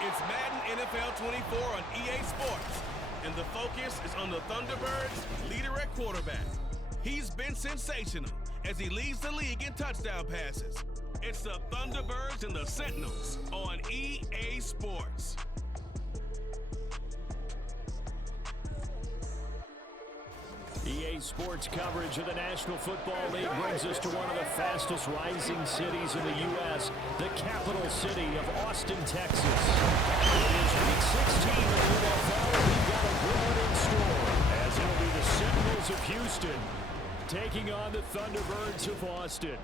It's Madden NFL 24 on EA Sports, and the focus is on the Thunderbirds' leader at quarterback. He's been sensational as he leads the league in touchdown passes. It's the Thunderbirds and the Sentinels on EA Sports. EA Sports coverage of the National Football League brings us to one of the fastest rising cities in the U.S., the capital city of Austin, Texas. It is Week 16 of the NFL, and we've got a good one in store, as it'll be the Sentinels of Houston taking on the Thunderbirds of Austin.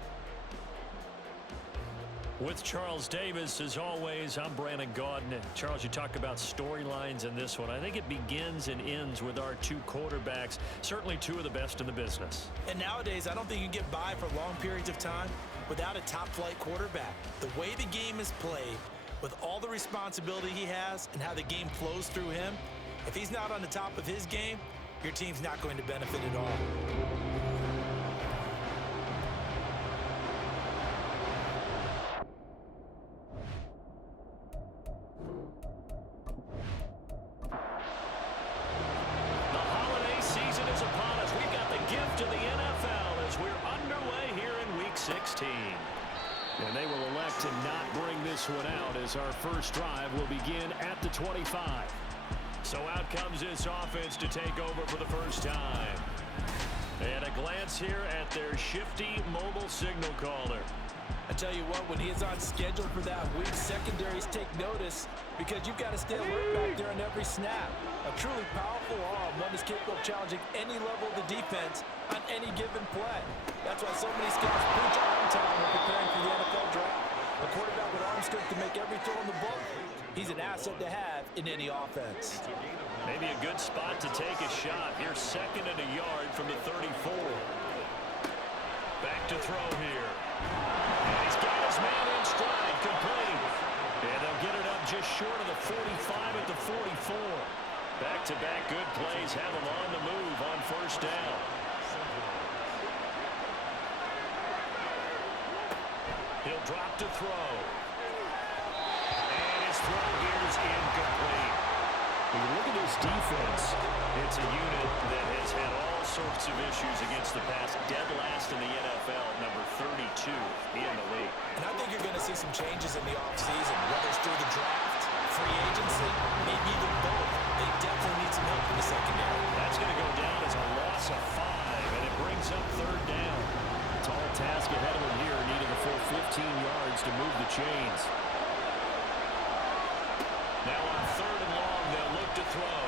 With Charles Davis, as always, I'm Brandon Gaudin. And Charles, you talk about storylines in this one. I think it begins and ends with our two quarterbacks, certainly two of the best in the business. And nowadays, I don't think you can get by for long periods of time without a top-flight quarterback. The way the game is played, with all the responsibility he has and how the game flows through him, if he's not on the top of his game, your team's not going to benefit at all. And they will elect to not bring this one out as our first drive will begin at the 25. So out comes this offense to take over for the first time. And a glance here at their shifty mobile signal caller. I tell you what, when he is on schedule for that week, secondaries take notice because you've got to stay alert back there on every snap. A truly powerful arm, one is capable of challenging any level of the defense on any given play. That's why so many scouts preach arm time when preparing for the NFL draft. A quarterback with arm strength to make every throw in the book, he's an asset to have in any offense. Maybe a good spot to take a shot. Here's second and a yard from the 34. Back to throw here. And he's got his man in stride, complete. And they'll get it up just short of the 45 at the 44. Back-to-back good plays have him on the move on first down. He'll drop to throw. And his throw here is incomplete. When you look at this defense, it's a unit that has had all sorts of issues against the pass. Dead last in the NFL, number 32 in the league. And I think you're going to see some changes in the offseason, whether it's through the draft, free agency, maybe even both. They definitely need some help in the secondary. That's going to go down as a loss of 5, and it brings up third down. Tall task ahead of him here, needing a full 15 yards to move the chains. Now on third and long, they'll look to throw.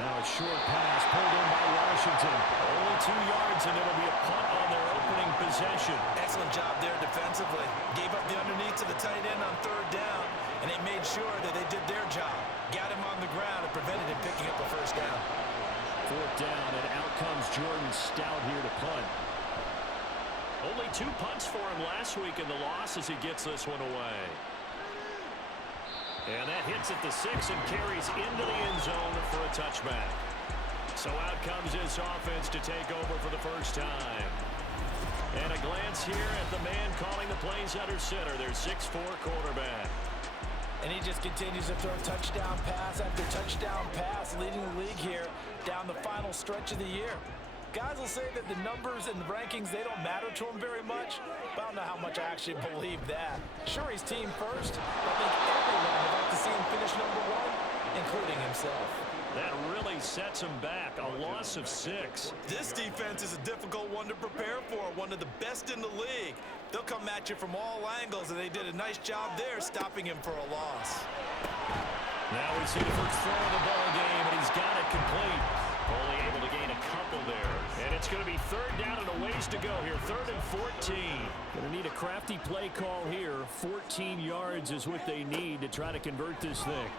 Now a short pass pulled in by Washington. Only 2 yards, and it'll be a punt on their opening possession. Excellent job there defensively. Gave up the underneath to the tight end on third down, and they made sure that they did their job. Got him on the ground and prevented him picking up a first down. Fourth down, and out comes Jordan Stout here to punt. Only 2 punts for him last week in the loss as he gets this one away. And that hits at the 6 and carries into the end zone for a touchback. So out comes this offense to take over for the first time. And a glance here at the man calling the plays under center, their 6'4" quarterback. And he just continues to throw touchdown pass after touchdown pass, leading the league here down the final stretch of the year. Guys will say that the numbers and the rankings, they don't matter to him very much, but I don't know how much I actually believe that. Sure, he's team first, but I think everyone would like to see him finish number 1, including himself. That really sets him back, a loss of 6. This defense is a difficult one to prepare for, one of the best in the league. They'll come at you from all angles, and they did a nice job there stopping him for a loss. Now we see the first throw of the ball game, and he's got it complete. Only able to gain a couple there. And it's going to be third down and a ways to go here. 3rd and 14. Going to need a crafty play call here. 14 yards is what they need to try to convert this thing.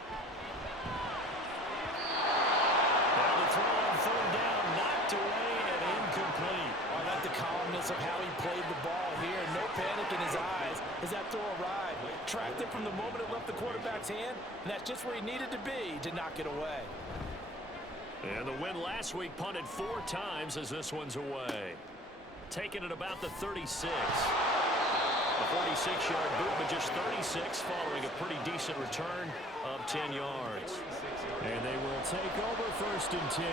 Now the throw on third down, knocked away and incomplete. I like the calmness of how he played the ball here. No panic in his eyes as that throw arrived. Tracked it from the moment it left the quarterback's hand, and that's just where he needed to be to knock it away. And the win last week punted 4 times as this one's away. Taking it about the 36. The 46-yard boot, but just 36 following a pretty decent return of 10 yards. And they will take over 1st and 10.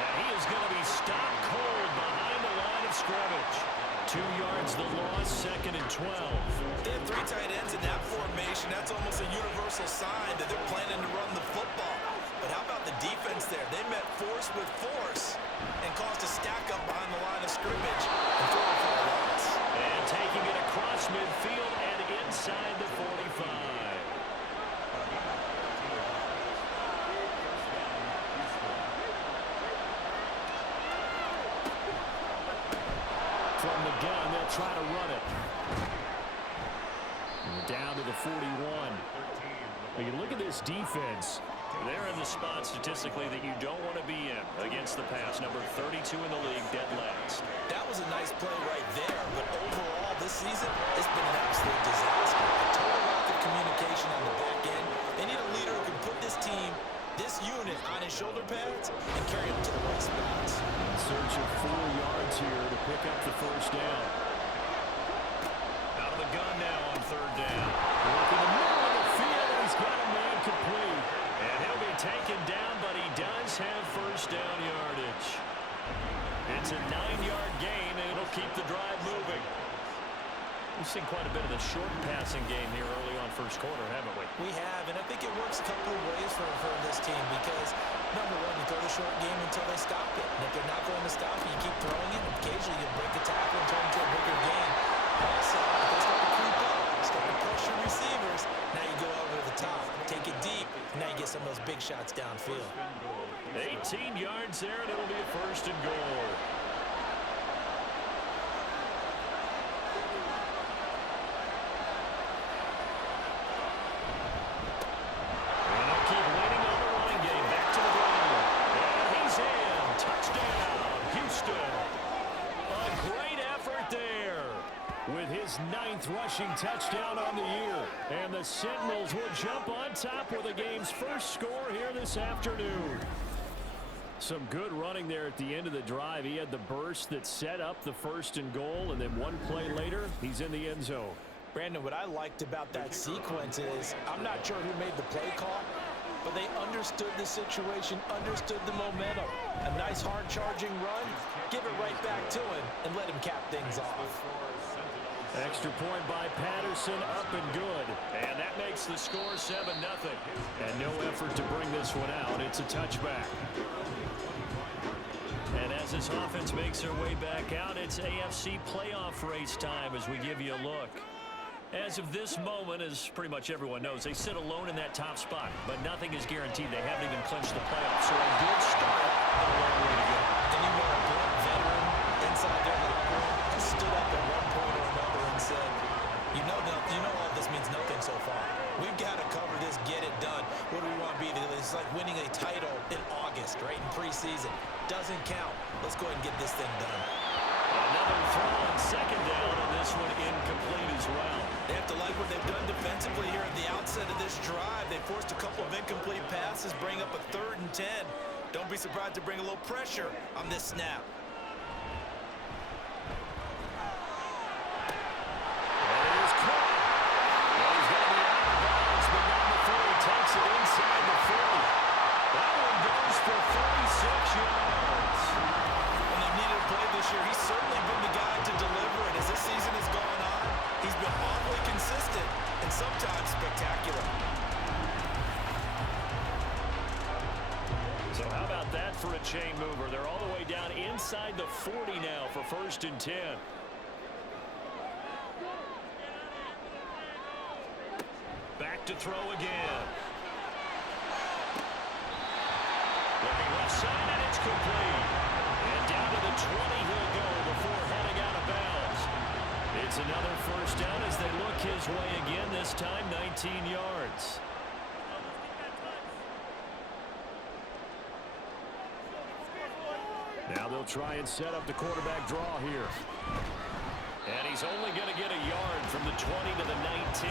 And he is going to be stopped cold behind the line of scrimmage. 2 yards the loss, 2nd and 12. They have 3 tight ends in that formation. That's almost a universal sign that they're planning to run the football. But how about the defense there? They met force with force and caused a stack up behind the line of scrimmage and throw it for a loss. And taking it across midfield and inside the 45. From the gun, they'll try to run it. And down to the 41. When you look at this defense, they're in the spot statistically that you don't want to be in against the pass. Number 32 in the league, dead last. That was a nice play right there, but overall this season, it's been an absolute disaster. A total lack of communication on the back end. They need a leader who can put this team, this unit, on his shoulder pads and carry them to the right spots. In search of 4 yards here to pick up the 1st down. Out of the gun now on 3rd down. Look in the middle of the field, he's got a man complete. And he'll be taken down, but he does have 1st down yardage. It's a 9-yard gain, and it'll keep the drive moving. We've seen quite a bit of the short passing game here early on 1st quarter, haven't we? We have, and I think it works a couple of ways for this team because, number one, you throw the short game until they stop it. And if they're not going to stop it, you keep throwing it, and occasionally you'll break a tackle and turn into a bigger game. Also, if they start to creep up, start to pressure receivers, now you go over the top, take it deep, and now you get some of those big shots downfield. 18 yards there, and it'll be a 1st and goal. With his 9th rushing touchdown on the year. And the Sentinels will jump on top with the game's first score here this afternoon. Some good running there at the end of the drive. He had the burst that set up the 1st and goal, and then one play later, he's in the end zone. Brandon, what I liked about that sequence is, I'm not sure who made the play call, but they understood the situation, understood the momentum. A nice hard-charging run, give it right back to him, and let him cap things off. Extra point by Patterson, up and good. And that makes the score 7-0. And no effort to bring this one out. It's a touchback. And as this offense makes their way back out, it's AFC playoff race time as we give you a look. As of this moment, as pretty much everyone knows, they sit alone in that top spot. But nothing is guaranteed. They haven't even clinched the playoffs. So a good start, but a long way to go. And you know, a blunt veteran inside their locker room has stood up at one point or another and said, you know all this means nothing so far. We've got to cover this, get it done. What do we want to be? It's like winning a title in August, right, in preseason. Doesn't count. Let's go ahead and get this thing done. Another throw on 2nd down, and this one incomplete as well. They have to like what they've done defensively here at the outset of this drive. They forced a couple of incomplete passes, bring up a 3rd and 10. Don't be surprised to bring a little pressure on this snap. He's certainly been the guy to deliver it. As this season has gone on, he's been awfully consistent and sometimes spectacular. So how about that for a chain mover? They're all the way down inside the 40 now for 1st and 10. Back to throw again. Looking left side, and it's complete. And down to the 20 he'll go before heading out of bounds. It's another 1st down as they look his way again, this time 19 yards. Now they'll try and set up the quarterback draw here. And he's only going to get a yard from the 20 to the 19.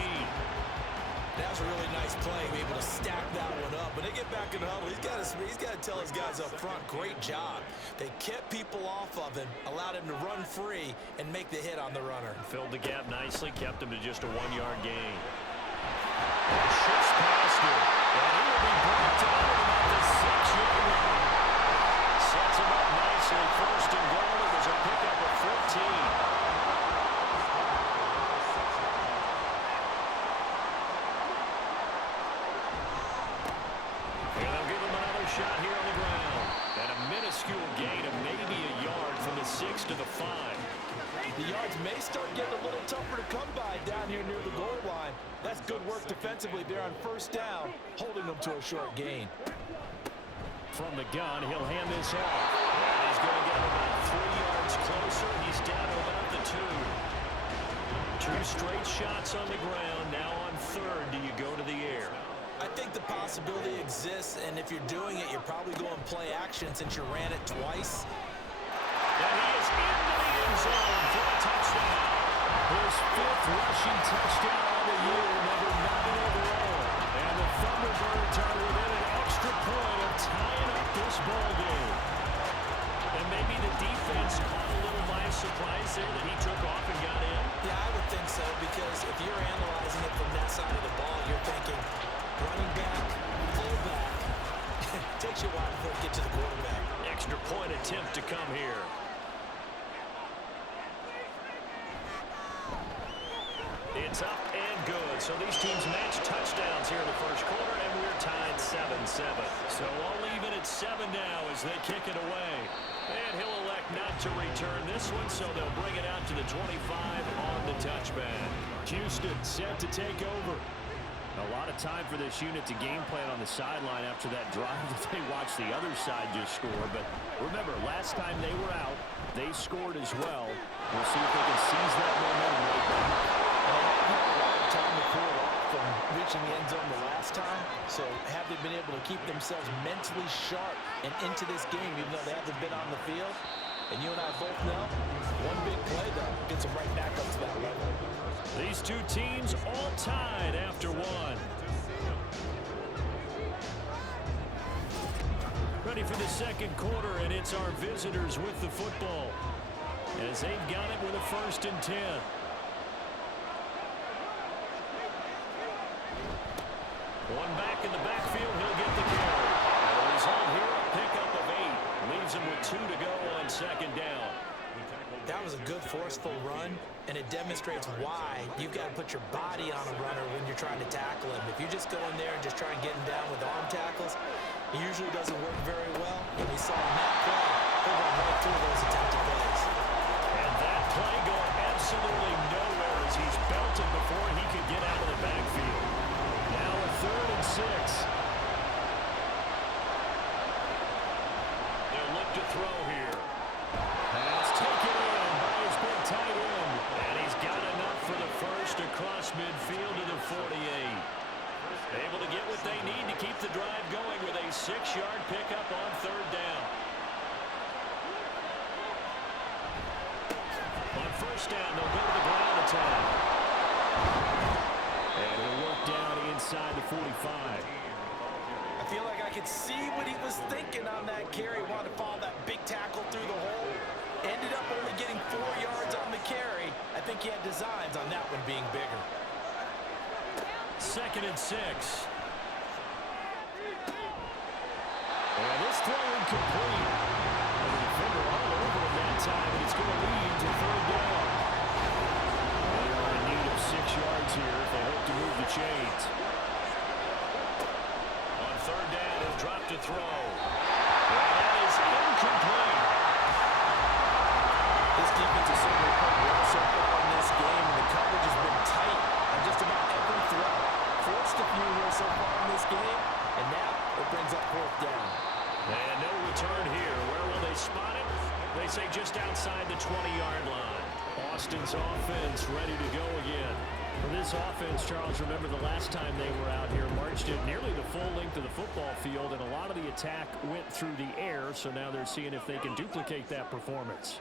That was a really nice play, be able to stack that one up. When they get back in the huddle, he's got to tell his guys up front, great job. They kept people off of him, allowed him to run free, and make the hit on the runner. Filled the gap nicely, kept him to just a 1-yard gain. Shifts past him, and he will be brought down at about the 6-yard line. Sets him up nicely, first and goal. It was a pickup of 14. Shot here on the ground. And a minuscule gain of maybe a yard from the 6 to the 5. The yards may start getting a little tougher to come by down here near the goal line. That's good work defensively there on first down, holding them to a short gain. From the gun, he'll hand this off. And he's going to get about 3 yards closer. He's down to about the 2. 2 straight shots on the ground. Now on third, do you go to the air? I think the possibility exists, and if you're doing it, you're probably going play action since you ran it twice. And he is into the end zone for a touchdown. His 5th rushing touchdown on the year, number 9 overall. And the Thunderbirds are within an extra point of tying up this ball game. And maybe the defense caught a little by surprise there that he took off and got in. Yeah, I would think so, because if you're analyzing it from that side of the ball, you're thinking, running back, fullback. Takes you a while before you get to the quarterback. Extra point attempt to come here. It's up and good. So these teams match touchdowns here in the first quarter, and we're tied 7-7. So all even at 7 now as they kick it away. And he'll elect not to return this one, so they'll bring it out to the 25 on the touchback. Houston set to take over. A lot of time for this unit to game plan on the sideline after that drive that they watched the other side just score. But remember, last time they were out, they scored as well. We'll see if they can seize that momentum right back. They haven't had a lot of time to cool off from reaching the end zone the last time. So have they been able to keep themselves mentally sharp and into this game, even though they haven't been on the field? And you and I both know, one big play, though, gets them right back up to that level. These two teams all tied after one. Ready for the second quarter, and it's our visitors with the football as they've got it with a 1st and 10. One back in the backfield, he'll get the carry. The result here, a pickup of 8. Leaves him with 2 to go on 2nd down. That was a good forceful run, and it demonstrates why you've got to put your body on a runner when you're trying to tackle him. If you just go in there and just try and get him down with arm tackles, it usually doesn't work very well. And we saw in that play, he'll run right through those attempted plays. And that play going absolutely nowhere as he's belted before he could get out of the backfield. Now a 3rd and 6. They'll look to throw here. Pass taken in by his big tight end. And he's got enough for the first across midfield to the 48. Able to get what they need to keep the drive going with a 6-yard pickup on 3rd down. On 1st down, they'll go to the ground attack. And he'll work down inside the 45. I feel like I could see what he was thinking on that carry. Wanted to follow that big tackle through the hole. Ended up only getting 4 yards on the carry. I think he had designs on that one being bigger. 2nd and 6. And this throw incomplete. And the defender all over him that time, and it's going to lead to 3rd down. They are in need of 6 yards here if they hope to move the chains. On 3rd down, he'll drop to throw. And that is incomplete. This defense has certainly played well so far in this game, and the coverage has been tight on just about every throw. Forced a few here so far in this game, and now it brings up 4th down. And no return here. Where will they spot it? They say just outside the 20-yard line. Austin's offense ready to go again. For this offense, Charles, remember the last time they were out here, marched it nearly the full length of the football field, and a lot of the attack went through the air, so now they're seeing if they can duplicate that performance.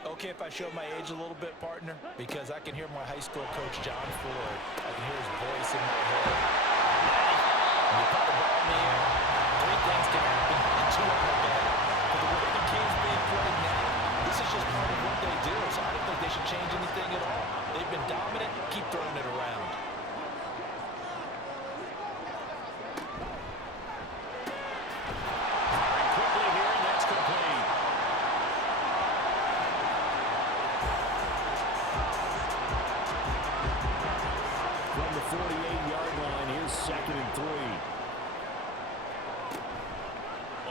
Okay, if I show my age a little bit, partner, because I can hear my high school coach, John Ford. I can hear his voice in my head. When you put the ball in the air, three things can happen, and two of them are bad. But the way the game's being played now, this is just part of what they do, so I don't think they should change anything at all. They've been dominant. Keep throwing it around. Quickly here, and that's complete. From the 48-yard line, here's 2nd and 3.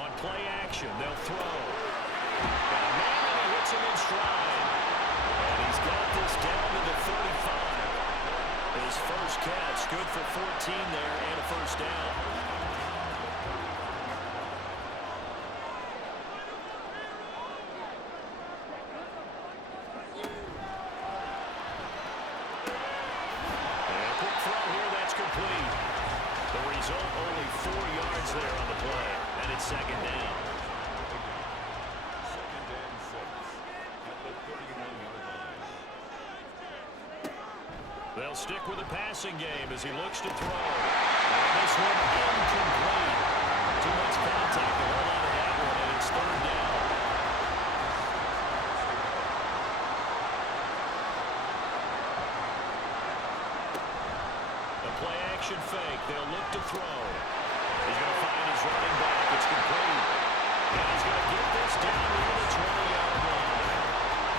On play action, they'll throw. Got a man, and he hits him in stride. And he's got this down to the 35. His first catch, good for 14 there, and a first down. Only 4 yards there on the play, and it's 2nd down. They'll stick with the passing game as he looks to throw. And this one incomplete. Too much contact to hold on to that one, and it's 3rd down. Play-action fake. They'll look to throw. He's going to find his running back. It's complete. And he's going to get this down near the 20-yard line.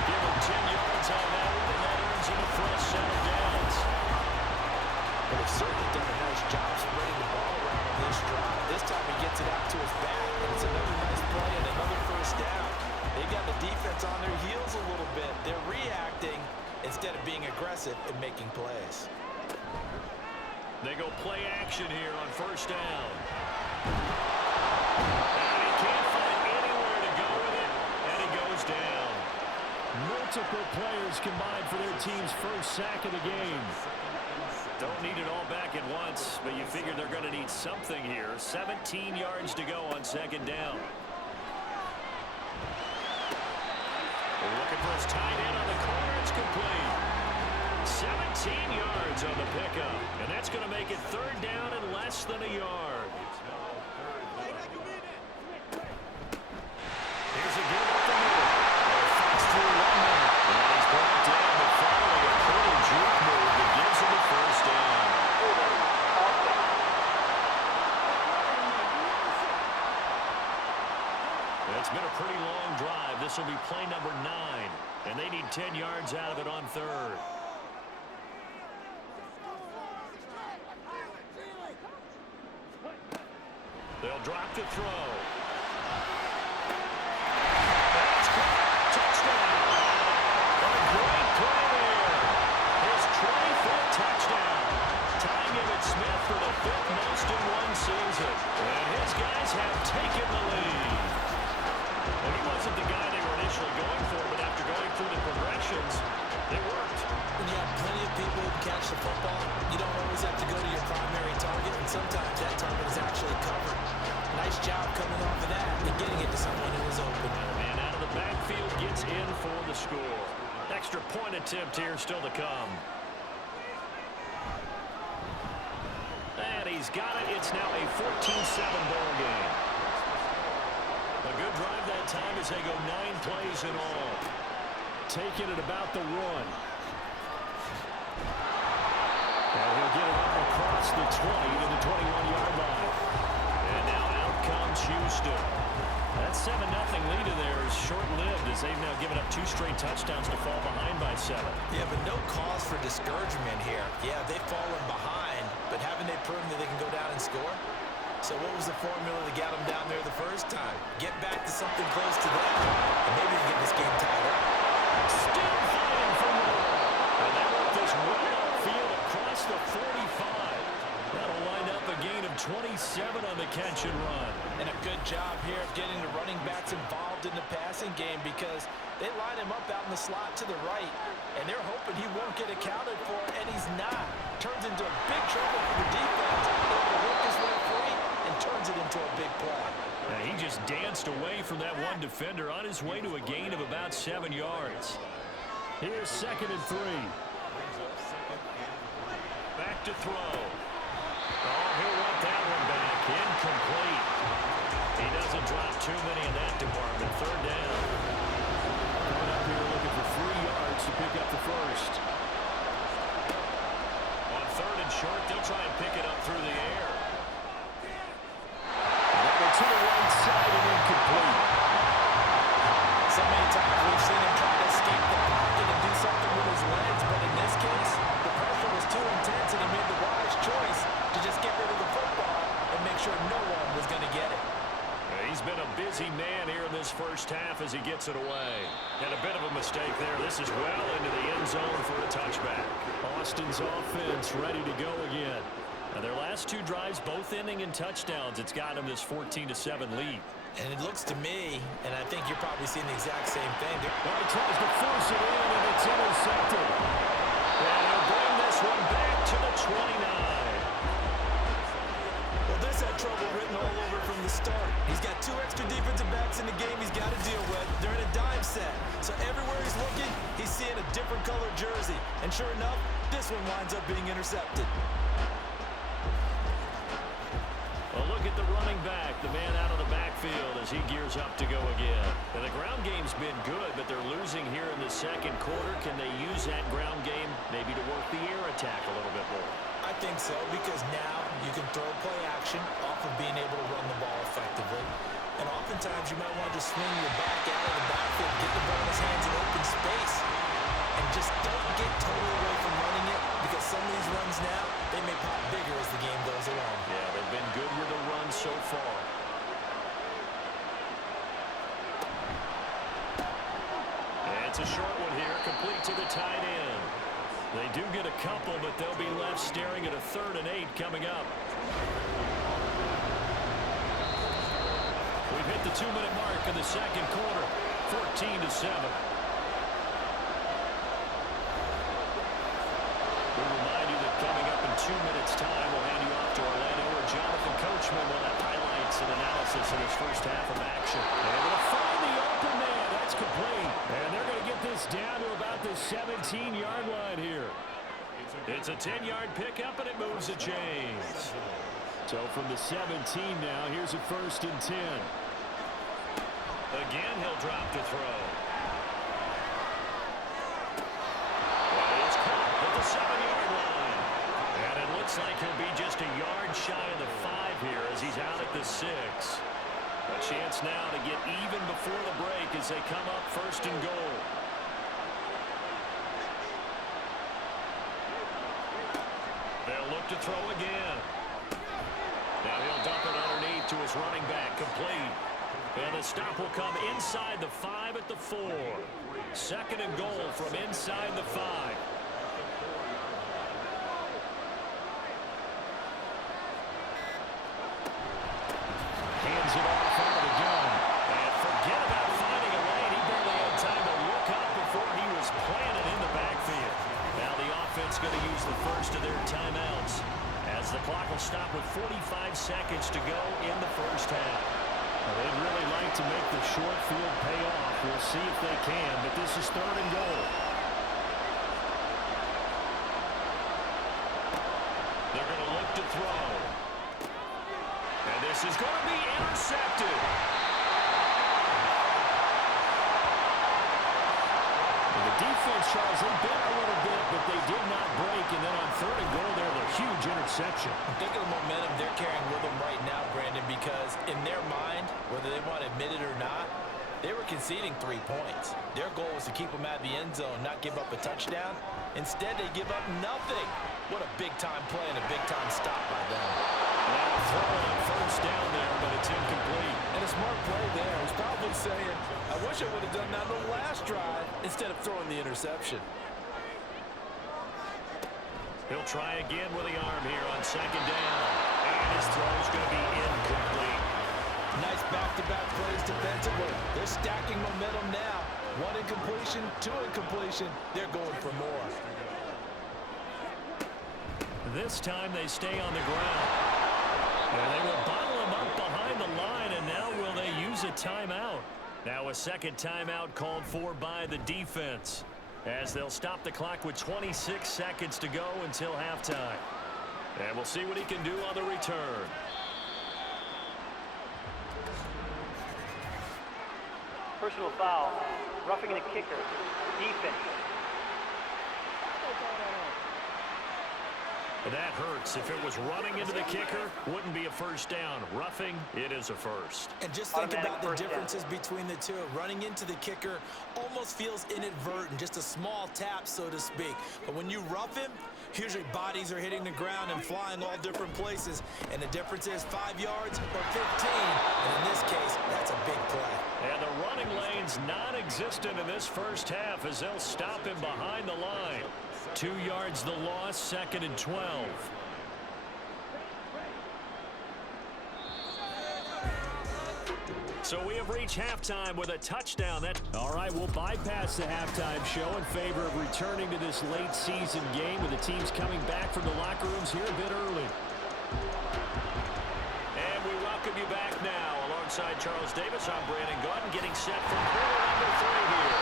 Give him 10 yards on that one, and that earns him a fresh set of downs. Well, they've certainly done a nice job spreading the ball around on this drive. This time he gets it out to his back, and it's another nice play and another first down. They've got the defense on their heels a little bit. They're reacting instead of being aggressive and making plays. They go play action here on 1st down. And he can't find anywhere to go with it, and he goes down. Multiple players combined for their team's first sack of the game. Don't need it all back at once, but you figure they're going to need something here. 17 yards to go on 2nd down. We're looking for his tight end on the corner. It's complete. 17 yards on the pickup, and that's going to make it 3rd down and less than a yard. Here's a give up the middle. Fights through 1 minute. And he's brought down, but following a pretty juke move that gives him the first down. It's been a pretty long drive. This will be play number 9, and they need 10 yards out of it on 3rd. They'll drop to throw. That's caught. Touchdown. What a great play there. His 25th touchdown. Tying Emmitt Smith for the 5th most in one season. And his guys have taken the lead. And he wasn't the guy they were initially going for, but after going through the progressions, they worked. When you have plenty of people who catch the football, you don't always have to go to your primary target, and sometimes that target is actually covered. Nice job coming off of that and getting it to someone who was open. And out of the backfield gets in for the score. Extra point attempt here still to come. And he's got it. It's now a 14-7 ball game. A good drive that time as they go 9 plays in all. Taking it about the 1. And he'll get it up across the 20 to the 21-yard line. And now out comes Houston. That 7-0 lead in there is short-lived as they've now given up 2 straight touchdowns to fall behind by 7. Yeah, but no cause for discouragement here. Yeah, they've fallen behind, but haven't they proven that they can go down and score? So what was the formula that got them down there the first time? Get back to something close to that, and maybe we can get this game tied up. Still fighting for more. And that one goes way upfield across the 45. That'll line up a gain of 27 on the catch and run. And a good job here of getting the running backs involved in the passing game because they line him up out in the slot to the right, and they're hoping he won't get accounted for, and he's not. Turns into a big trouble for the defense. Able to work his way free and turns it into a big play. He just danced away from that one defender on his way to a gain of about 7 yards. Here's 2nd and 3. Back to throw. Oh, he'll want that one back. Incomplete. He doesn't drop too many in that department. 3rd down. Coming up here looking for 3 yards to pick up the first. On 3rd and short, they'll try and pick it up through the air. To the right side and incomplete. So many times we've seen him try to escape the pocket and do something with his legs, but in this case, the pressure was too intense and he made the wise choice to just get rid of the football and make sure no one was going to get it. He's been a busy man here in this first half as he gets it away. And a bit of a mistake there. This is well into the end zone for a touchback. Austin's offense ready to go again. Now their last 2 drives, both ending in touchdowns. It's got them this 14-7 lead. And it looks to me, and I think you're probably seeing the exact same thing. Well, he tries to force it in, and it's intercepted. And he'll bring this one back to the 29. Well, this had trouble written all over from the start. He's got 2 extra defensive backs in the game he's got to deal with. They're in a dime set. So everywhere he's looking, he's seeing a different colored jersey. And sure enough, this one winds up being intercepted. Well, look at the running back, the man out of the backfield as he gears up to go again. And the ground game's been good, but they're losing here in the second quarter. Can they use that ground game maybe to work the air attack a little bit more? I think so, because now you can throw play action off of being able to run the ball effectively. And oftentimes you might want to just swing your back out of the backfield, get the ball in his hands in open space, and just don't get totally away from running it, because some of these runs now, they may pop bigger as the game goes along. Yeah, they've been good with the run so far. And it's a short one here, complete to the tight end. They do get a couple, but they'll be left staring at a 3rd and 8 coming up. We've hit the 2-minute mark in the second quarter, 14-7. We'll remind you that coming up in 2 minutes' time, we'll hand you off to Orlando, where Jonathan Coachman will have highlights and analysis in his first half of action. And they're going to find the open man. That's complete. And they're going to get this down to about the 17-yard line here. It's a 10-yard pickup, and it moves the chains. So from the 17 now, here's a 1st and 10. Again, he'll drop to throw. It's caught at the 7-yard line. And it looks like he'll be just a yard shy of the 5 here as he's out at the 6. A chance now to get even before the break as they come up 1st and goal. They'll look to throw again. Now he'll dump it underneath to his running back, complete. And the stop will come inside the 5 at the 4. 2nd and goal from inside the 5. Hands it off out of the gun. And forget about finding a lane. He barely had time to look up before he was planted in the backfield. Now the offense going to use the first of their timeouts as the clock will stop with 45 seconds to go in the first half. Well, they'd really like to make the short field pay off. We'll see if they can, but this is 3rd and goal. They're going to look to throw. And this is going to be intercepted. And the defense, Charles, they bit a little bit, but they did not break. And then on 3rd and goal, there's a huge interception. Think of the momentum they're carrying with them right now, Brandon, because in their mind, whether they want to admit it or not, they were conceding 3 points. Their goal was to keep them out of the end zone, not give up a touchdown. Instead, they give up nothing. What a big-time play and a big-time stop by them. Now throwing on 1st down there, but it's incomplete. And a smart play there. He's probably saying, I wish I would have done that on the last drive instead of throwing the interception. He'll try again with the arm here on 2nd down. And his throw's going to be incomplete. Nice back-to-back plays defensively. They're stacking momentum now. 1 incompletion, 2 incompletion. They're going for more. This time they stay on the ground. And they will bottle him up behind the line, and now will use a timeout. Now a second timeout called for by the defense, as they'll stop the clock with 26 seconds to go until halftime. And we'll see what he can do on the return. Personal foul, roughing the kicker, defense. That hurts. If it was running into the kicker, wouldn't be a first down. Roughing, it is a first. And just think about the differences between the two. Running into the kicker almost feels inadvertent, just a small tap, so to speak. But when you rough him, usually bodies are hitting the ground and flying all different places. And the difference is 5 yards or 15. And in this case, that's a big play. And the running lane's non-existent in this first half as they'll stop him behind the line. 2 yards the loss, 2nd and 12. So we have reached halftime with a touchdown. All right, we'll bypass the halftime show in favor of returning to this late season game with the teams coming back from the locker rooms here a bit early. And we welcome you back now. Alongside Charles Davis, I'm Brandon Gordon, getting set for quarter number 3 here.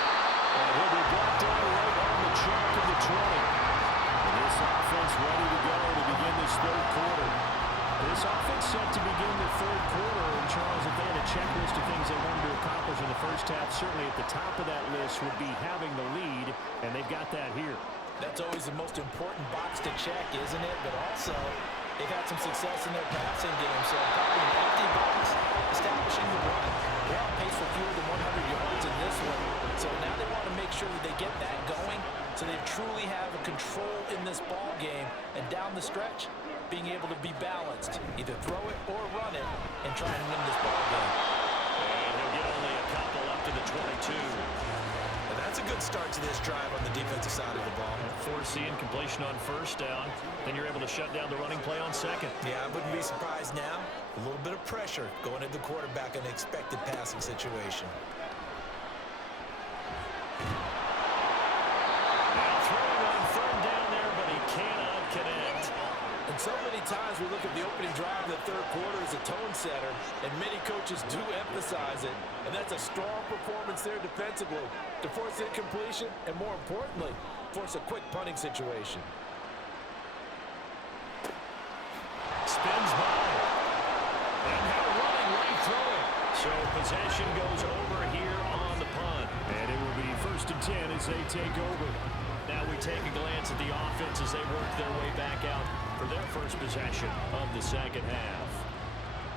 And he'll be brought down right on the chalk of the 20. And this offense ready to go to begin this third quarter. This offense set to begin the third quarter. And Charles, if they had a checklist of things they wanted to accomplish in the first half, certainly at the top of that list would be having the lead, and they've got that here. That's always the most important box to check, isn't it? But also, they've had some success in their passing game, so probably an empty box, establishing the run. They're on pace for fewer than 100 yards in this one. So now they want to make sure that they get that going so they truly have a control in this ball game. And down the stretch, being able to be balanced, either throw it or run it, and try and win this ball game. And he'll get only a couple up to the 22. And that's a good start to this drive on the defensive side of the ball. Forcing completion on first down, then you're able to shut down the running play on second. Yeah, I wouldn't be surprised now. A little bit of pressure going at the quarterback in an expected passing situation. Now throwing on third down there, but he cannot connect. And so many times we look at the opening drive of the third quarter as a tone setter, and many coaches do emphasize it. And that's a strong performance there defensively to force incompletion and, more importantly, force a quick punting situation. Spins by. And now running right through it. So possession goes over here on the punt. And it will be 1st and 10 as they take over. Now we take a glance at the offense as they work their way back out for their first possession of the second half.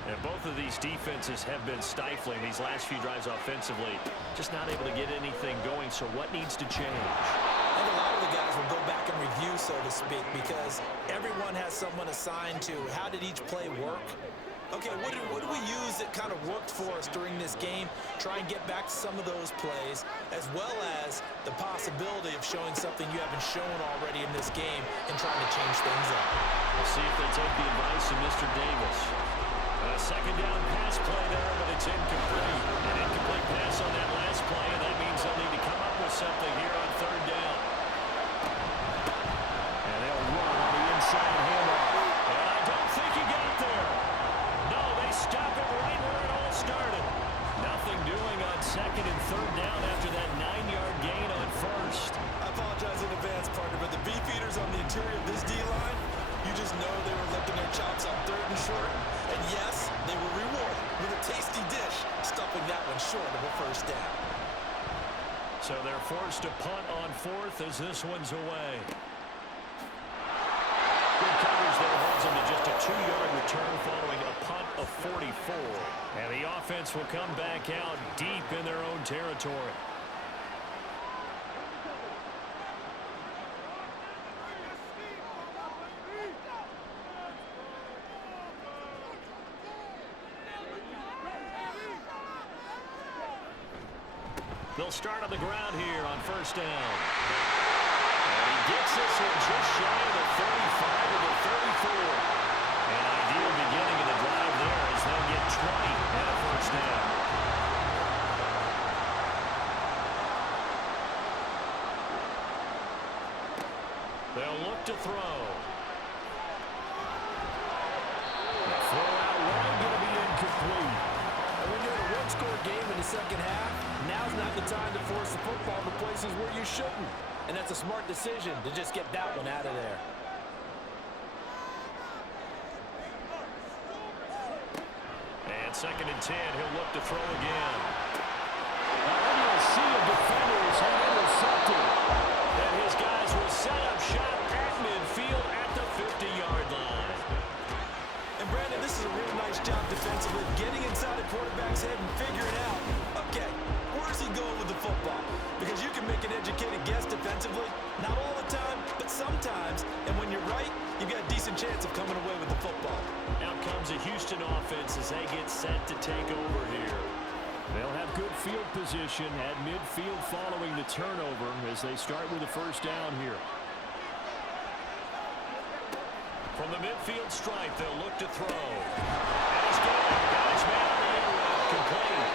And both of these defenses have been stifling these last few drives offensively. Just not able to get anything going, so what needs to change? And a lot of the guys will go back and review, so to speak, because everyone has someone assigned to how did each play work. Okay, what do we use that kind of worked for us during this game? Try and get back to some of those plays, as well as the possibility of showing something you haven't shown already in this game and trying to change things up. We'll see if they take the advice of Mr. Davis. A second down pass play there, but it's incomplete. An incomplete pass on that last play, and that means they'll need to come up with something here on third down. And they'll run on the inside handoff. And I don't think he got there. No, they stop it right where it all started. Nothing doing on second and third down after that 9-yard gain on first. I apologize in advance, partner, but the beefeaters on the interior of this D-line, you just know they were licking their chops on 3rd and short. And yes, they were rewarded with a tasty dish, stuffing that one short of a first down. So they're forced to punt on 4th as this one's away. Good coverage there holds them to just a 2-yard return following a punt of 44. And the offense will come back out deep in their own territory. They'll start on the ground here on first down. And he gets this one just shy of the 35 to the 34. An ideal beginning of the drive there as they'll get 20 and a first down. They'll look to throw. The throw out wide going to be incomplete. And when you're in a one-score the second half, now's not the time to force the football to places where you shouldn't. And that's a smart decision to just get that one out of there. And 2nd and 10, he'll look to throw again. Already a sea of defenders have intercepted. And his guys will set up shop at midfield at the 50-yard line. And Brandon, this is a real nice job defensively, getting inside a quarterback's head and figuring out, okay, where's he going with the football? Because you can make an educated guess defensively, not all the time, but sometimes. And when you're right, you've got a decent chance of coming away with the football. Now comes a Houston offense as they get set to take over here. They'll have good field position at midfield following the turnover as they start with a first down here. From the midfield stripe, they'll look to throw. And he's got his man on the air route, complete.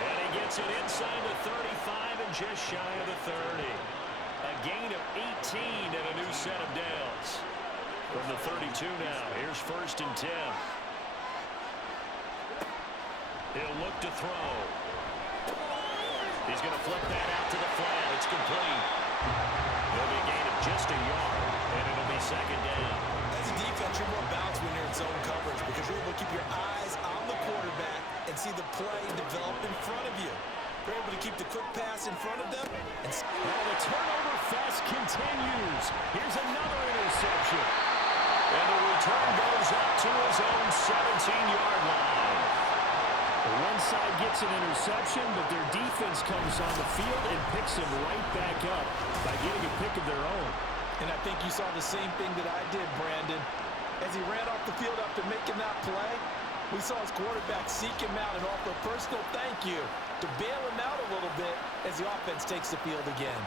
And he gets it inside the 35 and just shy of the 30. A gain of 18 and a new set of downs. From the 32 now, here's 1st and 10. He'll look to throw. He's going to flip that out to the flat. It's complete. It'll be a gain of just a yard, and it'll be 2nd down. As a defense, you're more balanced when you're in zone coverage because you're able to keep your eyes on the quarterback and see the play develop in front of you. You're able to keep the quick pass in front of them. And the turnover fest continues. Here's another interception. And the return goes up to his own 17-yard line. One side gets an interception, but their defense comes on the field and picks him right back up by getting a pick of their own. And I think you saw the same thing that I did, Brandon. As he ran off the field after making that play, we saw his quarterback seek him out and offer a personal thank you to bail him out a little bit as the offense takes the field again.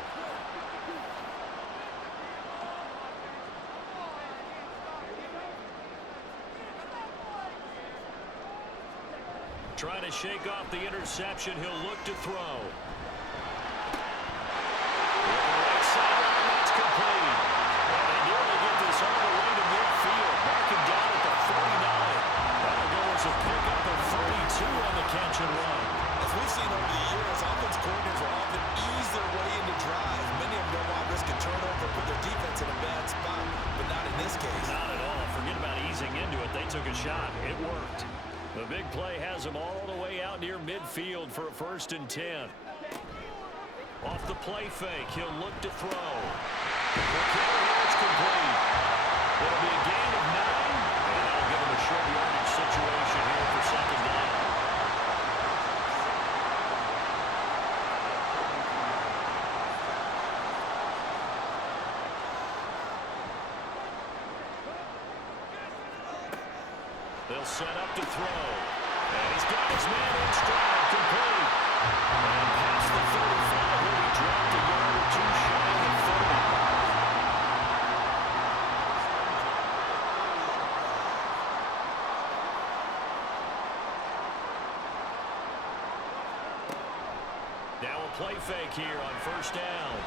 Trying to shake off the interception, he'll look to throw. Right sideline, that's complete. And they nearly get this all the way to midfield. Marking down at the 49. That'll go as a pickup of 32 on the catch and run. As we've seen over the years, offense coordinators will often ease their way into drives. Many of them don't want to risk a turnover, put their defense in a bad spot, but not in this case. Not at all. Forget about easing into it. They took a shot. It worked. The big play has him all the way out near midfield for a 1st and 10. Off the play fake, he'll look to throw. It's complete. It'll be a gain of 9, and that'll give him a short yardage situation here for 2nd down. They'll set up to throw. And he's got his man in stride, complete. And past the 35, he'll be dropped a yard or two shy of the 30. Now a play fake here on 1st down.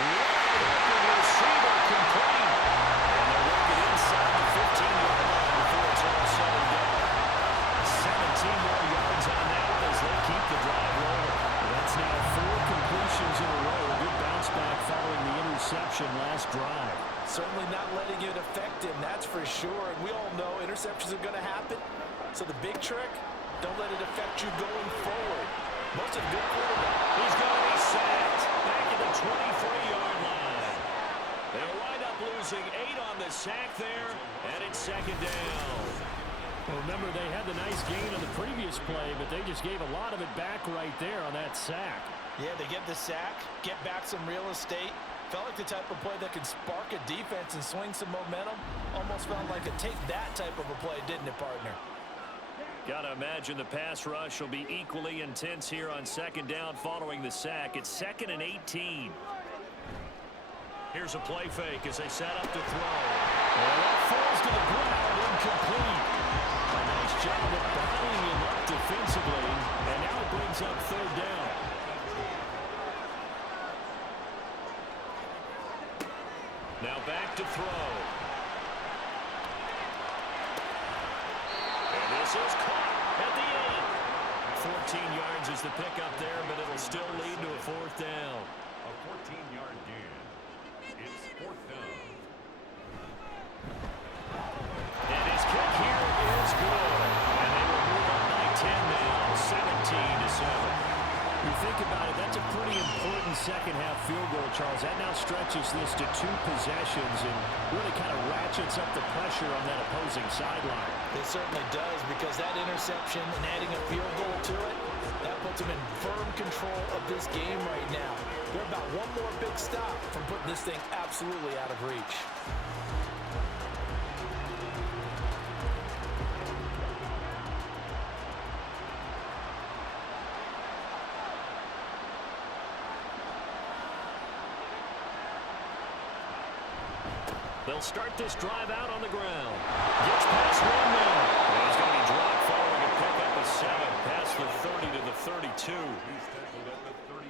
Wide open receiver, complete. And they'll work it inside the 15-yard line before it's all said and done. 17 more yards on that one as they keep the drive rolling. That's now 4 completions in a row. A good bounce back following the interception last drive. Certainly not letting it affect him, that's for sure. And we all know interceptions are going to happen. So the big trick, don't let it affect you going forward. Most of the good quarterback. He's going to be sacked back at the 23-yard line. They'll wind up losing 8 on the sack there, and it's 2nd down. Well, remember, they had the nice gain on the previous play, but they just gave a lot of it back right there on that sack. Yeah, they get the sack, get back some real estate. Felt like the type of play that can spark a defense and swing some momentum. Almost felt like a take that type of a play, didn't it, partner? Got to imagine the pass rush will be equally intense here on 2nd down following the sack. It's 2nd and 18. Here's a play fake as they set up to throw. And that falls to the ground, incomplete. A nice job of bottling him up defensively, and now it brings up 3rd down. Now back to throw. And this is caught at the 8. yards is the pickup there, but it'll still lead to a fourth down. A 14-yard gain. It's fourth down. And his kick here is good. And they will move up by 10 now, 17-7. You think about it, that's a pretty important second-half field goal, Charles. That now stretches this to 2 possessions and really kind of ratchets up the pressure on that opposing sideline. It certainly does, because that interception and adding a field goal to it, that puts them in firm control of this game right now. They're about one more big stop from putting this thing absolutely out of reach. They'll start this drive out on the ground. Gets past one man. He's going to be dropped following a pickup of 7. Past the 30 to the 32.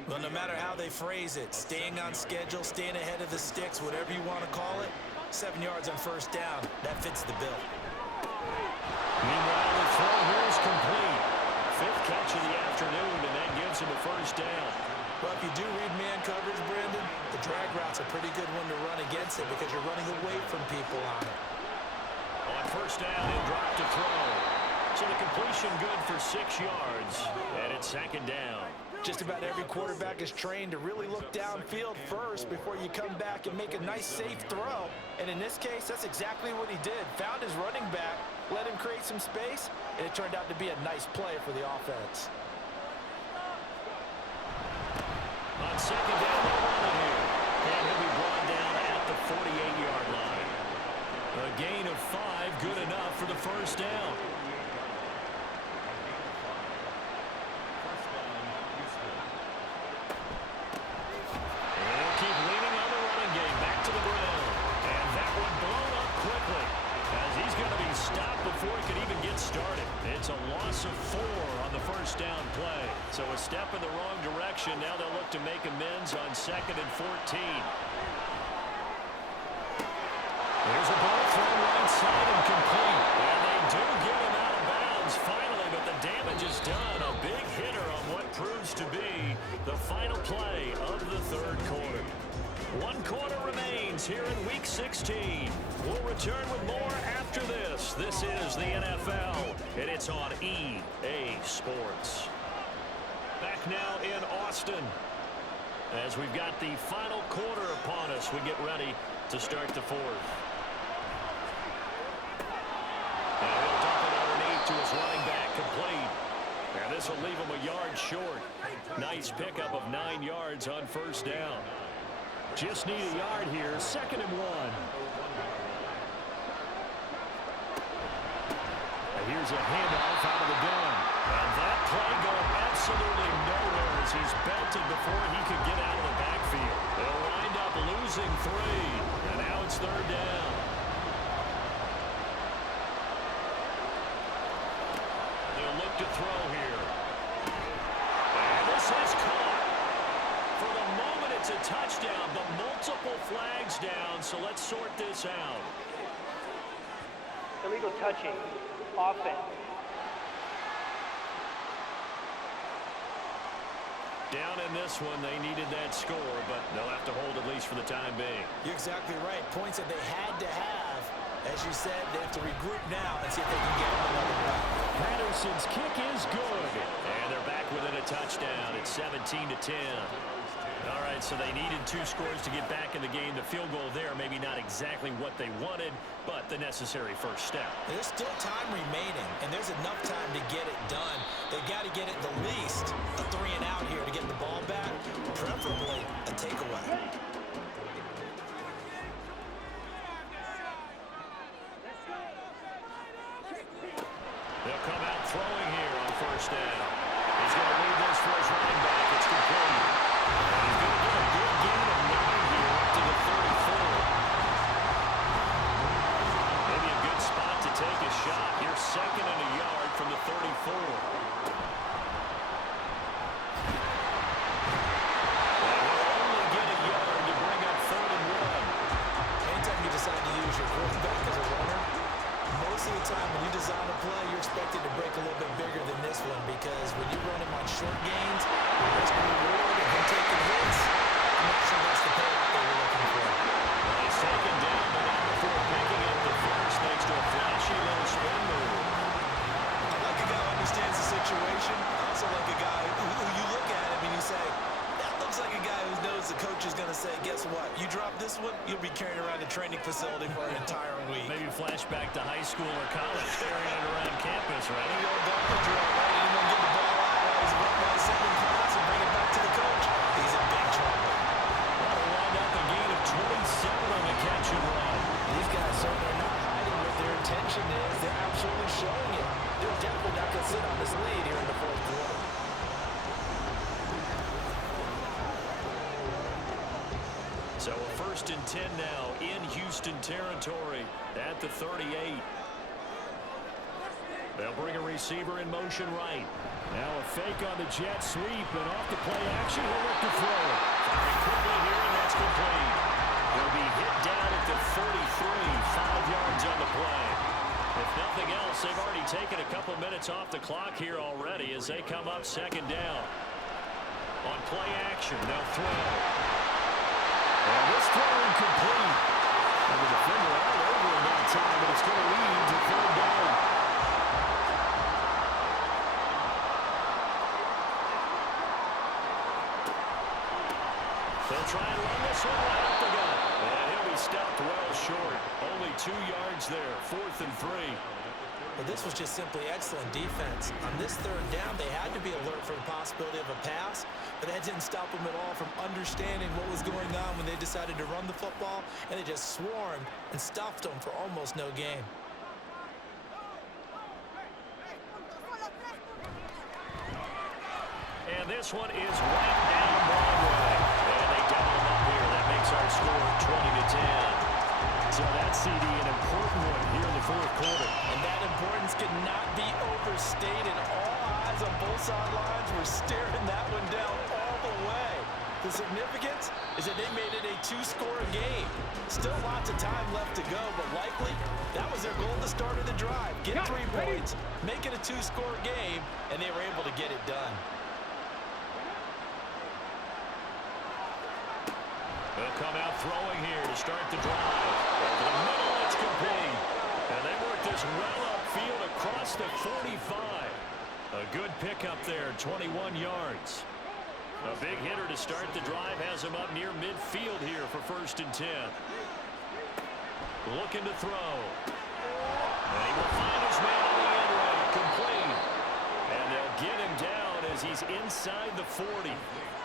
Well, no matter how they phrase it, staying on schedule, staying ahead of the sticks, whatever you want to call it, 7 yards on first down, that fits the bill. Meanwhile, the throw here is complete. 5th catch of the afternoon, and that gives him a first down. Well, if you do read man coverage, Brandon, the drag route's a pretty good one to run against it because you're running away from people on it. On first down, he'll drop to throw. So the completion good for 6 yards, and it's second down. Just about every quarterback is trained to really look downfield first before you come back and make a nice, safe throw. And in this case, that's exactly what he did. Found his running back, let him create some space, and it turned out to be a nice play for the offense. On second down, they'll run it here. And he'll be brought down at the 48-yard line. A gain of 5, good enough for the first down. And they'll keep leaning on the running game. Back to the ground. And that one blown up quickly, as he's going to be stopped before he could even get started. It's a loss of 4 on the first down play. So a step in the wrong direction. Now they'll look to make amends on 2nd and 14. There's a ball thrown right side and complete. And they do get him out of bounds finally, but the damage is done. A big hitter on what proves to be the final play of the third quarter. 1 quarter remains here in Week 16. We'll return with more after this. This is the NFL, and it's on EA Sports. Back now in Austin, as we've got the final quarter upon us, we get ready to start the fourth. And he'll dump it underneath to his running back, complete. And this will leave him a yard short. Nice pickup of 9 yards on first down. Just need a yard here, 2nd and 1. And here's a handoff out of the gun. And that play going absolutely nowhere as he's belted before he could get out of the backfield. They'll wind up losing 3. And now it's 3rd down. They'll look to throw here. And this is caught. For the moment, it's a touchdown, but multiple flags down, so let's sort this out. Illegal touching. Offense. Down in this one, they needed that score, but they'll have to hold at least for the time being. You're exactly right. Points that they had to have. As you said, they have to regroup now and see if they can get another one. Patterson's kick is good. And they're back within a touchdown. It's 17-10. All right, so they needed 2 scores to get back in the game. The field goal there, maybe not exactly what they wanted, but the necessary first step. There's still time remaining, and there's enough time to get it done. They've got to get it the least a 3 and out here to get the ball back, preferably a takeaway. They'll come out throwing here on first down. He's going to leave this for his running back. It's complete. And he's going to get a good gain of 9 here up to the 34. Maybe a good spot to take a shot. Here's 2nd and a yard from the 34. And he'll only get a yard to bring up 3rd and 1. Anytime you decide to use your quarterback as a runner, most of the time when you design a play, you're expected to break a little bit bigger than this one because when you're running the coach is going to say, guess what? You drop this one, you'll be carrying around the training facility for an entire week. Maybe flashback to high school or college, carrying it around campus, right? He won't go for drill, right? He won't get the ball out while he's run by the second class and bring it back to the coach. He's in big trouble. That'll wind up a gain of 27 on the catch and run. These guys certainly are not hiding what their intention is. They're absolutely showing it. They're definitely not going to sit on this lead here in the fourth quarter. So a 1st and 10 now in Houston territory at the 38. They'll bring a receiver in motion right. Now a fake on the jet sweep, and off the play action, he'll look to throw. Firing quickly here, and that's complete. He'll be hit down at the 33, 5 yards on the play. If nothing else, they've already taken a couple minutes off the clock here already as they come up 2nd down. On play action, they'll throw. And this throw incomplete. And the defender all over him that time, but it's going to lead to 3rd down. They'll try and run this one right up the gut. And he'll be stopped well short. Only 2 yards there, 4th and 3. But this was just simply excellent defense. On this 3rd down, they had to be alert for the possibility of a pass, but that didn't stop them at all from understanding what was going on when they decided to run the football, and they just swarmed and stuffed them for almost no gain. And this one is right down Broadway. And they double him up here. That makes our score 20-10. So that's, CD, an important one here in the 4th quarter. And that importance could not be overstated. All eyes on both sidelines were staring that one down all the way. The significance is that they made it a 2-score game. Still lots of time left to go, but likely that was their goal at the start of the drive. Get 3 points, make it a 2-score game, and they were able to get it done. They'll come out throwing here to start the drive. Over the middle, it's complete. And they work this well upfield across the 45. A good pickup there, 21 yards. A big hitter to start the drive has him up near midfield here for 1st and 10. Looking to throw. And he will find his man on the end right, complete. And they'll get him down as he's inside the 40.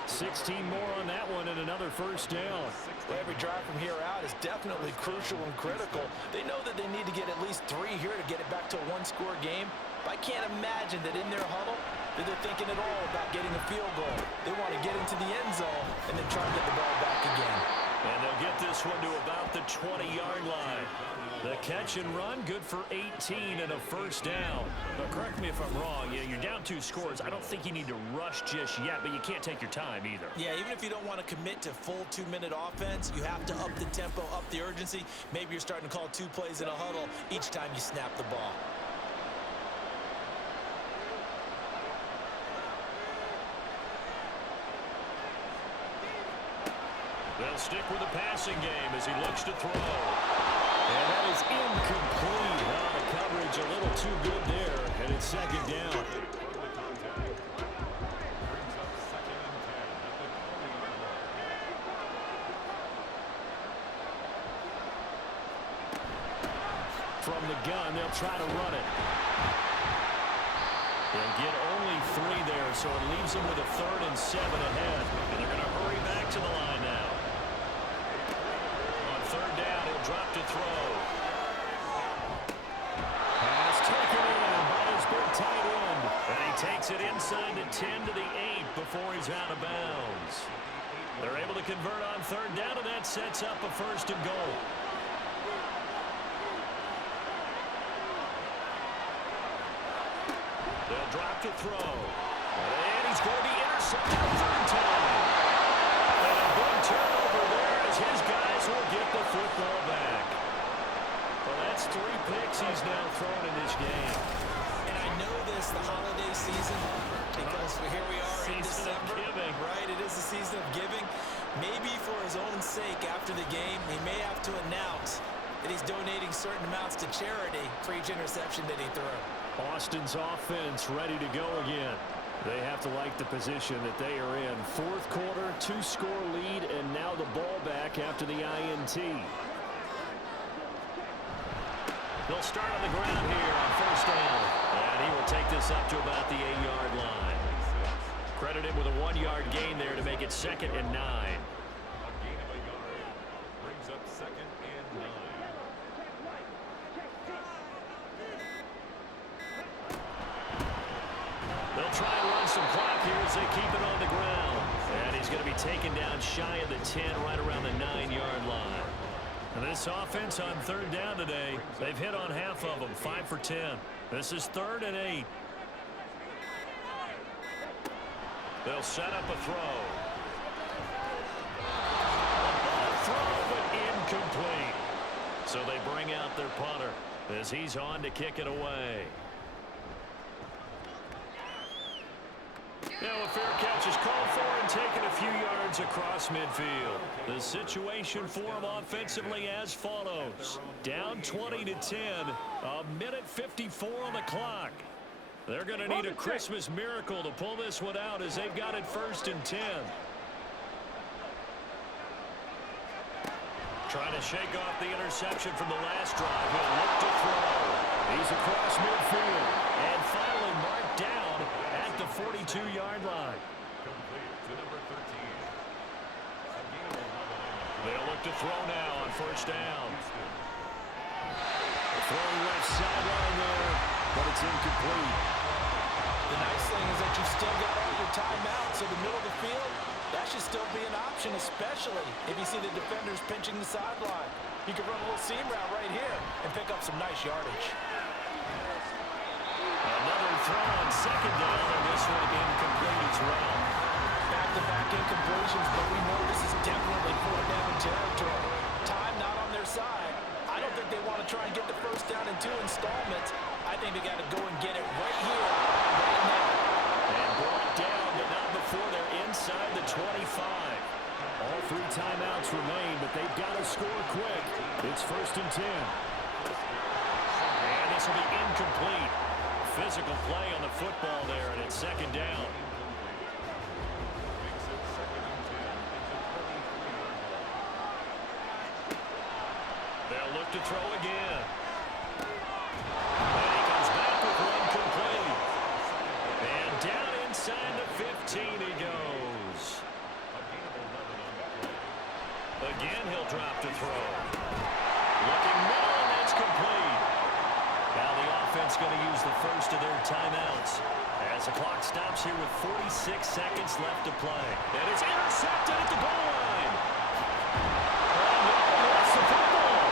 16 more on that one and another 1st down. Well, every drive from here out is definitely crucial and critical. They know that they need to get at least 3 here to get it back to a 1-score game. But I can't imagine that in their huddle that they're thinking at all about getting a field goal. They want to get into the end zone and then try to get the ball back again. And they'll get this one to about the 20-yard line. The catch and run, good for 18 and a 1st down. Now, correct me if I'm wrong. You're down 2 scores. I don't think you need to rush just yet, but you can't take your time either. Yeah, even if you don't want to commit to full 2-minute offense, you have to up the tempo, up the urgency. Maybe you're starting to call 2 plays in a huddle each time you snap the ball. They'll stick with the passing game as he looks to throw. And that is incomplete. The coverage a little too good there, and it's 2nd down. From the gun, they'll try to run it. They'll get only 3 there, so it leaves them with a 3rd and 7 ahead. And they're going to hurry back to the line now. On 3rd down, he'll drop to throw. Pass taken in by his big tight end. And he takes it inside the 10 to the 8 before he's out of bounds. They're able to convert on 3rd down, and that sets up a 1st and goal. They'll drop to throw. And he's going to be intercepted a 3rd time. And a big turnover there as his guys will get the football back. Well, that's 3 picks he's now thrown in this game. And I know this, the holiday season, because here we are in December. Right, it is the season of giving. Maybe for his own sake after the game, he may have to announce that he's donating certain amounts to charity for each interception that he threw. Austin's offense ready to go again. They have to like the position that they are in. Fourth quarter, 2-score lead, and now the ball back after the INT. They'll start on the ground here on first down. And he will take this up to about the 8-yard line. Credited with a 1-yard gain there to make it 2nd and 9. A gain of a yard brings up 2nd and 9. They'll try and run some clock here as they keep it on the ground. And he's going to be taken down shy of the 10, right around the 9-yard line. And this offense on third down today, they've hit on half of them, 5 for 10. This is 3rd and 8. They'll set up a throw. A ball throw, but incomplete. So they bring out their punter as he's on to kick it away. Now a fair catch is called for and taken a few yards across midfield. The situation for him offensively as follows. Down 20-10, a minute 54 on the clock. They're going to need a Christmas miracle to pull this one out as they've got it 1st and 10. Trying to shake off the interception from the last drive. He'll look to throw. He's across midfield and finally marked down at the 42-yard line. Complete to number 13. A gain of 11. They'll look to throw now on first down. Throwing left sideline there, but it's incomplete. The nice thing is that you've still got all your timeouts, so the middle of the field, that should still be an option, especially if you see the defenders pinching the sideline. You can run a little seam route right here and pick up some nice yardage. Another throw on second down, and this one incomplete as well. Back-to-back incompletions, but we know this is definitely 4th-down territory. Time not on their side. I don't think they want to try and get the first down in 2 installments. I think they got to go and get it right here, right now. And brought down, but not before they're inside the 25. All 3 timeouts remain, but they've got to score quick. It's 1st and 10. And this will be incomplete. Physical play on the football there, and it's 2nd down. They'll look to throw again. And he comes back with one complete. And down inside the 15 he goes. Again, he'll drop to throw. Looking middle, and that's complete. Now the offense going to use the first of their timeouts as the clock stops here with 46 seconds left to play. And it's intercepted at the goal line. Oh, no, that's the football.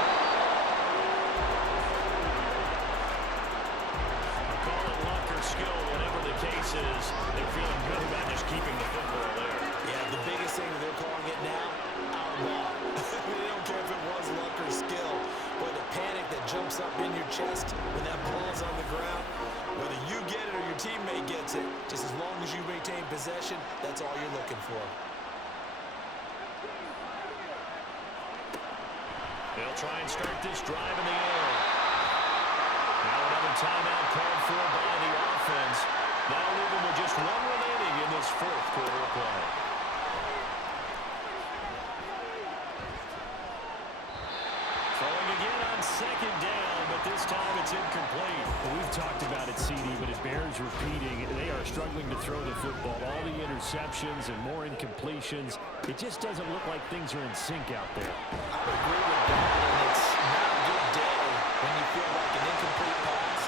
Call it luck or skill, whatever the case is. They're feeling good about just keeping the football there. Yeah, the biggest thing that they're calling it now, our ball. They don't care if it was luck or skill, but the panic that jumps up in your chest when that ball's on the ground, whether you get it or your teammate gets it, just as long as you maintain possession, that's all you're looking for. They'll try and start this drive in the air. Now another timeout called for by the offense. That'll leave them with just 1 remaining in this 4th quarter of play. Throwing again on 2nd down, but this time it's incomplete. Well, we've talked about it, CD, but it bears repeating. They are struggling to throw the football. All the interceptions and more incompletions. It just doesn't look like things are in sync out there. I would agree with that, and it's not a good day when you feel like an incomplete pass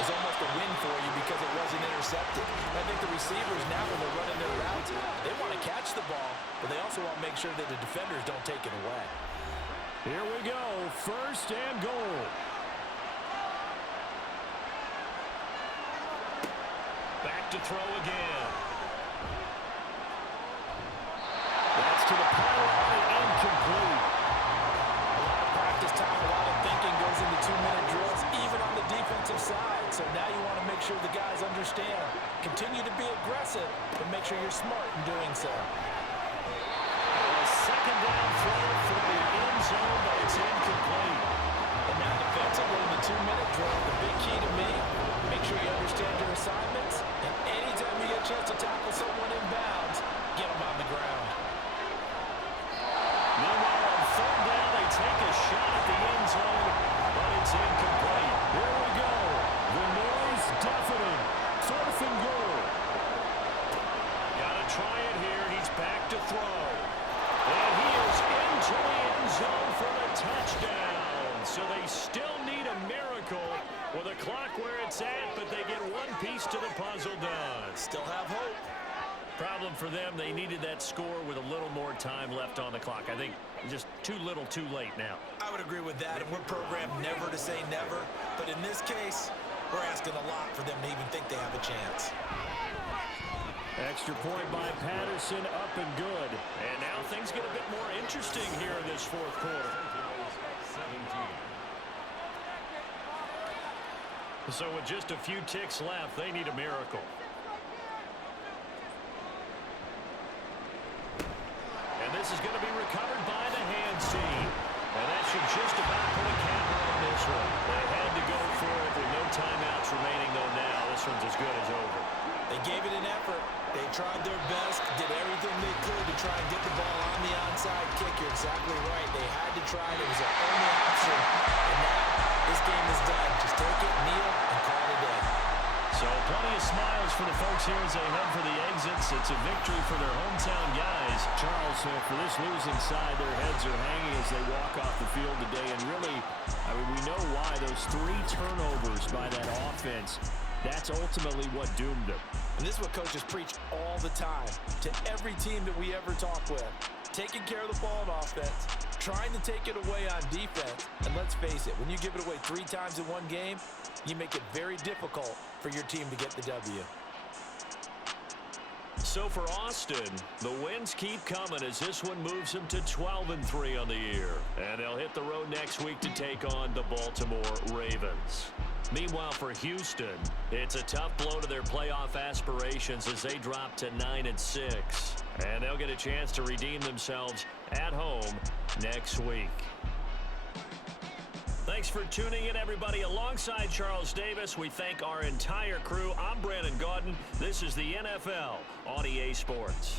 is almost a win for you because it wasn't intercepted. I think the receivers now, when they're running their routes, they want to catch the ball, but they also want to make sure that the defenders don't take it away. Here we go, 1st and goal. Back to throw again. That's to the pylon and incomplete. A lot of practice time, a lot of thinking goes into 2-minute drills, even on the defensive side. So now you want to make sure the guys understand. Continue to be aggressive, but make sure you're smart in doing so. A 2nd down throw for the end zone, but it's incomplete. And now defensively in the 2-minute drill, the big key to me, make sure you understand your assignments, and anytime you get chance to tackle someone in bounds. Get him on the ground. Meanwhile, on third down, they take a shot at the end zone, but it's incomplete. Here we go. The noise deafening. 4th and goal. Got to try it here. He's back to throw. And he is into the end zone for the touchdown. So they still need a miracle with a clock where it's at, but they get one piece to the puzzle done. Still have hope. Problem for them, they needed that score with a little more time left on the clock. I think just too little too late now. I would agree with that, and we're programmed never to say never. But in this case, we're asking a lot for them to even think they have a chance. Extra point by Patterson, up and good. And now things get a bit more interesting here in this 4th quarter. 17. So with just a few ticks left, they need a miracle. And this is going to be recovered by the hands team. And that should just about put a cap on this one. They had to go for it with no timeouts remaining, though now. This one's as good as over. They gave it an effort. They tried their best, did everything they could to try and get the ball on the onside kick. You're exactly right. They had to try it. It was their only option. And now this game is done. Just take it, kneel, and call it a day. So plenty of smiles for the folks here as they head for the exits. It's a victory for their hometown guys. Charles, for this losing side, their heads are hanging as they walk off the field today. And really, I mean, we know why. Those 3 turnovers by that offense, that's ultimately what doomed them. And this is what coaches preach all the time to every team that we ever talk with. Taking care of the ball on offense, trying to take it away on defense. And let's face it, when you give it away 3 times in one game, you make it very difficult for your team to get the W. So for Austin, the wins keep coming as this one moves them to 12-3 on the year. And they'll hit the road next week to take on the Baltimore Ravens. Meanwhile, for Houston, it's a tough blow to their playoff aspirations as they drop to 9-6. And they'll get a chance to redeem themselves at home next week. Thanks for tuning in, everybody. Alongside Charles Davis, we thank our entire crew. I'm Brandon Gaudin. This is the NFL on EA Sports.